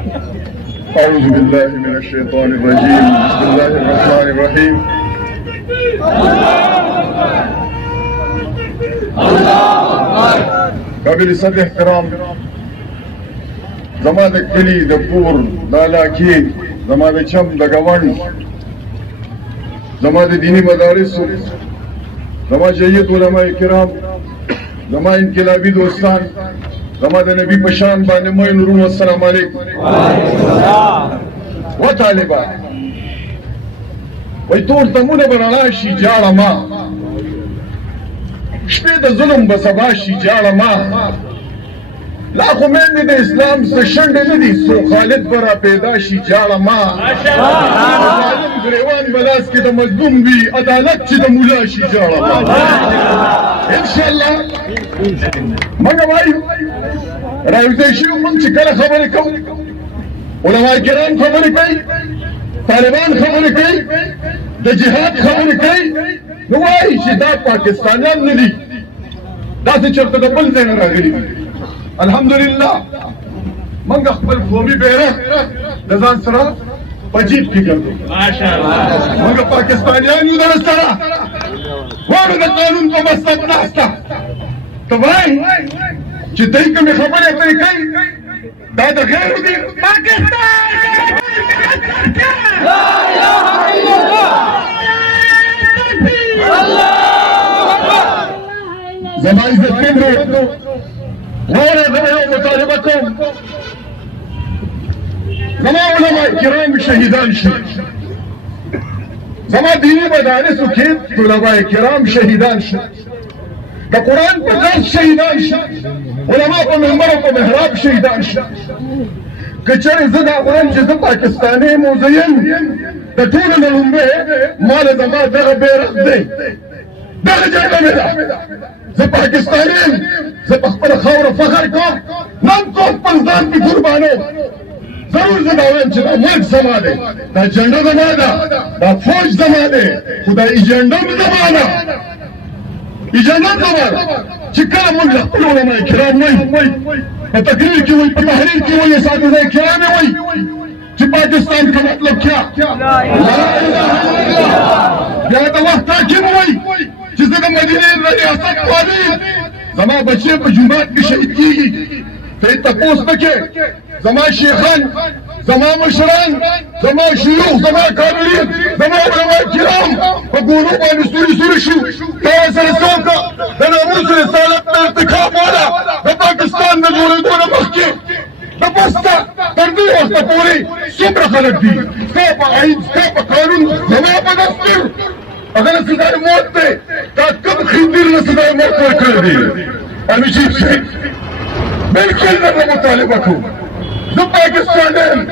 أعوذ بالله من الشيطان الرجيم بسم الله الرحمن الرحيم قابل صد احترام زما د کلی د پور د علاقې زما د چم د ګوند زما د دینی مدارسو زما جید علماء کرام زما انقلابی دوستان زما د نبی په شان باندې موږ نورو السلام علیکم و طالبان وای تور تمونه برانا شي جاړه ما شپې د ظلم به سبا شي جاړه ما لا خو مې د اسلام څخه شنډې نه دي سو خالد برا پیدا شي جاړه ما ظالم ګریوان بلاس کې د مظلوم وي عدالت چې د مولا شي جاړه ما ان شاء الله موږ وایو راوځي شي موږ چې کله خبرې کوو علماء کرام خبرې کوي طالبان خبرې کوي د جهاد خبرې کوي نو وایي چې دا پاکستانیان نه دي داسې چېرته د بل ځای نه راغلي دي الحمدلله موږ خپل قومي بیرغ د ځان سره په جیب کې ګرځو موږ پاکستانیان یو در سره واړه د قانون په مسلک ناسته ته وایي چې دوی کومې خبرې اترې کوي دا د غیرو دي پاکستان لا اله الا الله زما عزت مندو وره زما یو مطالبه کوم زما علماء کرام شهیدان شي زما دینی مدارسو کې طلباء کرام شهیدان شي د قرآن په درس شهیدان شي علماء په منبر او په محراب شهیدان شي که چېرې زه دا وایم چې زه پاکستاني مزین د ټولو نه لومړی ما له زما دغه بیرغ دی دغه جګړه مې ده زه پاکستاني یم زه په خپله خاوره فخر کوم نن څو خپل ځان پې قربانوم ضرور زه دا وایم چې دا ملک زما دی دا جنډه زما ده دا فوج زما دی خو دا ایجنډه هم زما ده ایجنډه زما ده چې کله موږ له خپلو علماء کرام وایي په تقریر کې وایي په تحریر کې وایي اساتذه کرام وایي چې پاکستان کا مطلب کیا لا اله الا الله بیا د وخت حاکم وایي چې زه د مدینې ریاست والی زما بچې په جومات کې شهید کېږي ته یې تپوس نه کې زما شیخان زما مشران زما شیوخ زما کارولیت زما علماء کرام په ګورو باندې سوري سوري شو تا سره څوک د ناموس رسالت ته ارتکاب والا د پاکستان د جوړېدو نه مخکې د پسته تر دې وخته پورې څومره خلک دي ستا په عین ستا په قانون زما په دستور هغه له سزای موت دی دا کوم خنزیر له سزای موت ورکړی دی امیجیب صاحب بالکل نه به مطالبه کوم زه پاکستان یم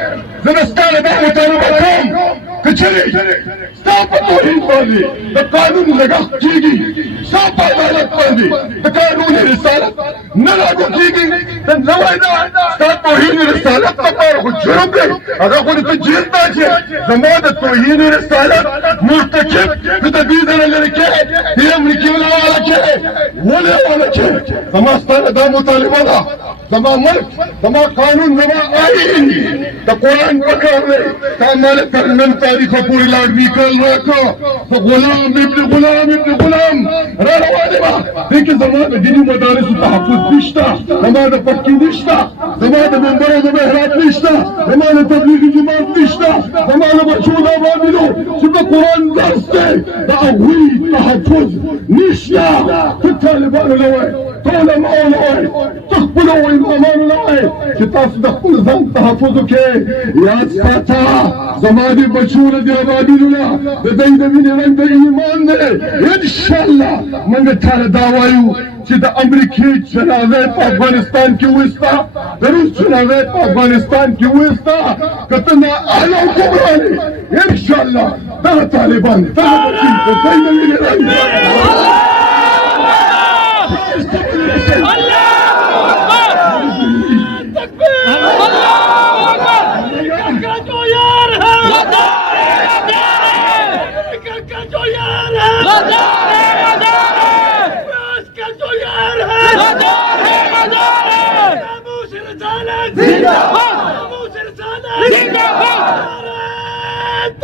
زه د ستا نه دا مطالبه کوم که چېرې ستا په توهین باندې د قانون لګښت کېږي ستا په عدالت باندې د قانون رسالت نه لاګو کېږي ته نه وایې دا ستا توهین رسالت لپاره خو جرم دی هغه خو دې ته جیل ته اچې زما د توهین رسالت مرتکب زه د دې ځایه لرې کړې دې امریکې والا کړې ولې والا کړې زما ستا نه دا مطالبه ده زما ملک زما قانون زما آئین د قرآن په کار دی تا مال تر نن تاریخه پورې لاډ ویکل راکړه زه غلام ابن غلام ابن غلام را روانې وه دې کې زما د دیني مدارسو تحفظ نشته زما د پټکي نشته زما د منبر او د محراب نشته زما د تبلیغي جماعت نشته زما د بچو د ابادلو چې د قرآن درس دی د هغوی تحفظ نشته ته طالبانو له وایې ته علماو له وایې ته خپلو امامانو له وایې چې تاسو د خپل ځان تحفظ وکړئ یاد ساته زما د بچو له د ابادلو نه د دوی د وینې رنګ د ایمان دی انشاءالله موږ تاله دا وایو چې د امریکې جنازه په افغانستان کې وسته د روس جنازه په افغانستان کې وسته که ته نااهله او ګمراه یې انشاءالله دغه طالبان دغه بچي د دوی د وینې رنګ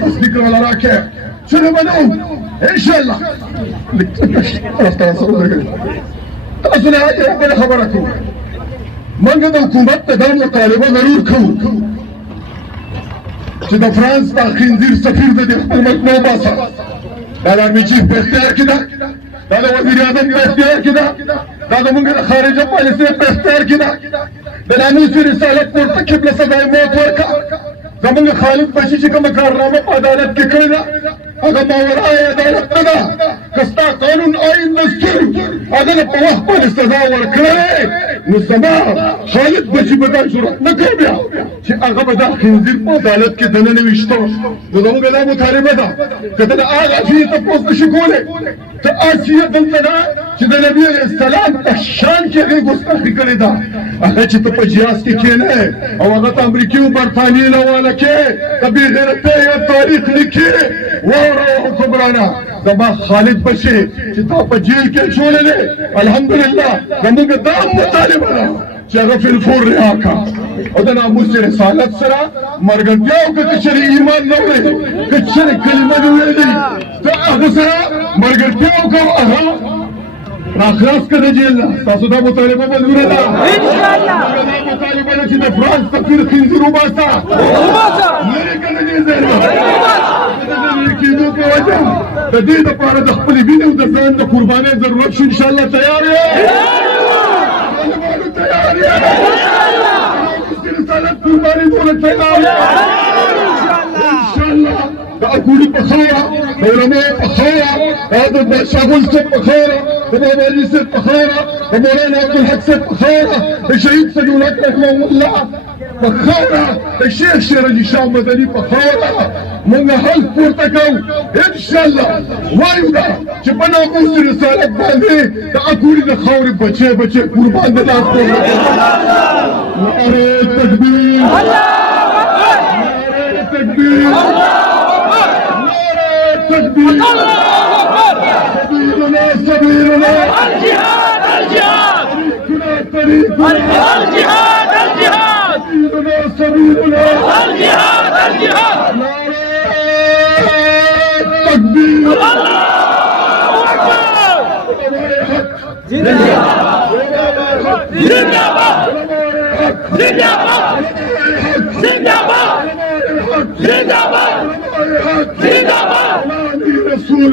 تصديق على راكع شنو بنو ان شاء الله اصلا ربنا خبركم من قد حكومت تدام طالبان ضرور كون چې د فرانس د خنزیر سفیر د حکومت نو باسه دا د میچیف په اختیار کې ده دا د وزیر اعظم په اختیار کې ده دا د موږ د خارجه پالیسۍ په اختیار کې ده د ناموس رسالت مرتکب له سزای موت ورکړه زمونږ خالد بشي چې کومه کارنامه په عدالت کې کړې ده هغه ماورای عدالت نه ده که ستا قانون آئین دستور هغه د په وخت باندې سزا ورکړی نو زما خالد بشي به دا جرأت نه کوي بیا چې هغه به دا خنزیر په عدالت کې دننه ویشته نو زموږ دا مطالبه ده که ته د هغه اشیې تپوس نشي کولی ته اشیې دلته ده چې د نبي علیه السلام په شان کې هغې ګستاخي کړې ده هغه چې ته په جهاز کې کښېنې او هغه ته امریکې و برطانیې روانه کې د بې غیرتۍ یو تاریخ لیکي واوره حکمرانه زما خالد بشي چې تا په جیل کې اچولی دی الحمدلله زموږ دا مطالبه ده چې هغه فی الفور رها کړه او د ناموس رسالت سره مرګنتیا وکړه که چېرې ایمان نه وړې که چېرې کلمه دې ویلې ته هغه سره مرګنتیا وکړه هغه راخلاص کړه د جیل نه ستاسو دا مطالبه منظوره ده انشاءالله دا مطالبه ده چې د فرانس سفیر خنزیر وباسه لرې کړه د دې ځای نه د لرې کېدو په وجه د دې دپاره د خپلې وینې او د ځان د قربانۍ ضرورت شو انشاءالله تیار یې طالبانو تیار یې رسالت قرباني دولة تیار یې انشاءالله د اکوړي په خاوره د علماء په خاوره د شاغل صاحب په خاوره د بابا علي صاحب په خاوره د مولانا عبدالحق صاحب په خاوره د شهید سجولات رحمه الله په خاوره د شیخ شیر علي شاه مدني په خاوره موږ حل پورته کوو انشاءالله وایو دا چې په ناموس رسالت باندې د اکوړي د خاورې بچی بچی قربان د لاس په نعره تکبیر نعره تکبیر تكبير سبيلنا سبيلنا الجهاد، الجهاد، طريقنا الجهاد، الجهاد، سبيلنا سبيلنا الجهاد، الجهاد. تكبير الله أكبر. زنداباد، زنداباد، زنداباد، زنداباد، زنداباد، زنداباد. رسول